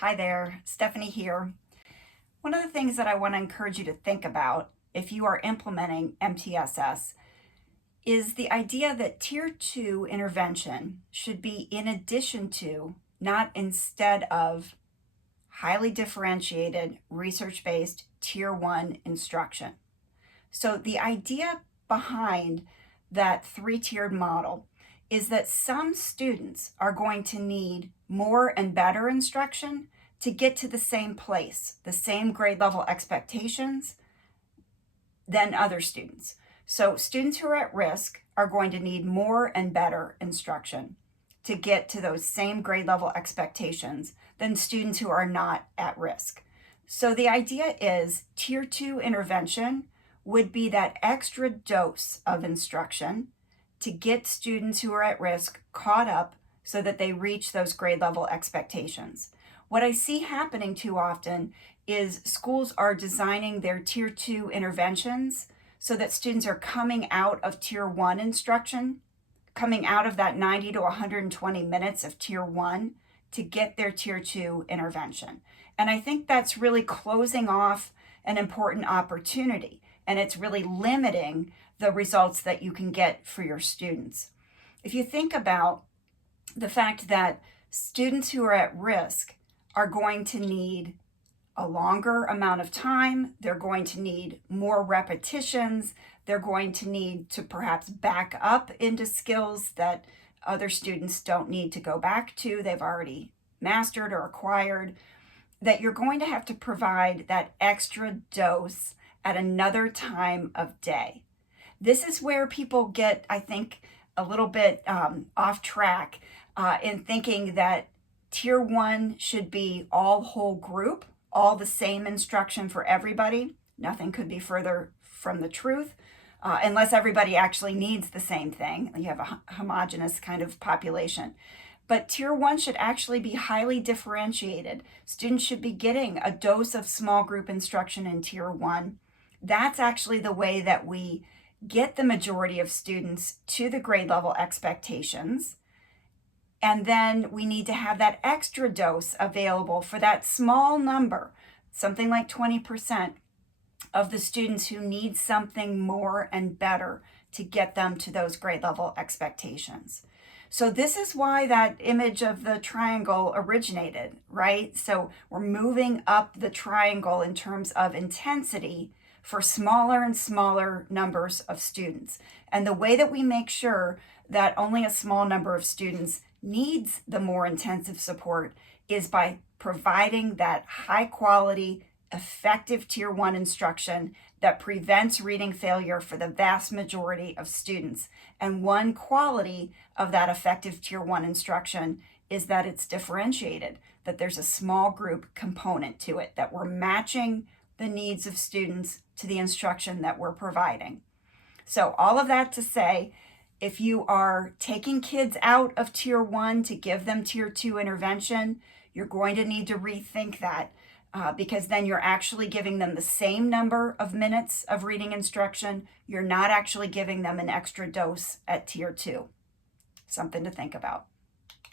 Hi there, Stephanie here. One of the things that I want to encourage you to think about if you are implementing MTSS is the idea that Tier 2 intervention should be in addition to, not instead of, highly differentiated, research-based Tier 1 instruction. So the idea behind that three-tiered model is that some students are going to need more and better instruction to get to the same place, the same grade level expectations than other students. So students who are at risk are going to need more and better instruction to get to those same grade level expectations than students who are not at risk. So the idea is Tier 2 intervention would be that extra dose of instruction to get students who are at risk caught up so that they reach those grade level expectations. What I see happening too often is schools are designing their Tier 2 interventions so that students are coming out of Tier 1 instruction, coming out of that 90 to 120 minutes of Tier 1 to get their Tier 2 intervention. And I think that's really closing off an important opportunity, and it's really limiting the results that you can get for your students. If you think about the fact that students who are at risk are going to need a longer amount of time, they're going to need more repetitions, they're going to need to perhaps back up into skills that other students don't need to go back to, they've already mastered or acquired, that you're going to have to provide that extra dose at another time of day. This is where people get, I think, a little bit off track in thinking that Tier 1 should be all whole group, all the same instruction for everybody. Nothing could be further from the truth, unless everybody actually needs the same thing. You have a homogeneous kind of population. But Tier 1 should actually be highly differentiated. Students should be getting a dose of small group instruction in Tier 1. That's actually the way that we get the majority of students to the grade level expectations. And then we need to have that extra dose available for that small number, something like 20% of the students who need something more and better to get them to those grade level expectations. So this is why that image of the triangle originated, right? So we're moving up the triangle in terms of intensity for smaller and smaller numbers of students. And the way that we make sure that only a small number of students needs the more intensive support is by providing that high quality, effective Tier 1 instruction that prevents reading failure for the vast majority of students. And one quality of that effective Tier 1 instruction is that it's differentiated, that there's a small group component to it, that we're matching the needs of students to the instruction that we're providing. So all of that to say, if you are taking kids out of Tier 1 to give them Tier 2 intervention, you're going to need to rethink that because then you're actually giving them the same number of minutes of reading instruction. You're not actually giving them an extra dose at Tier 2. Something to think about.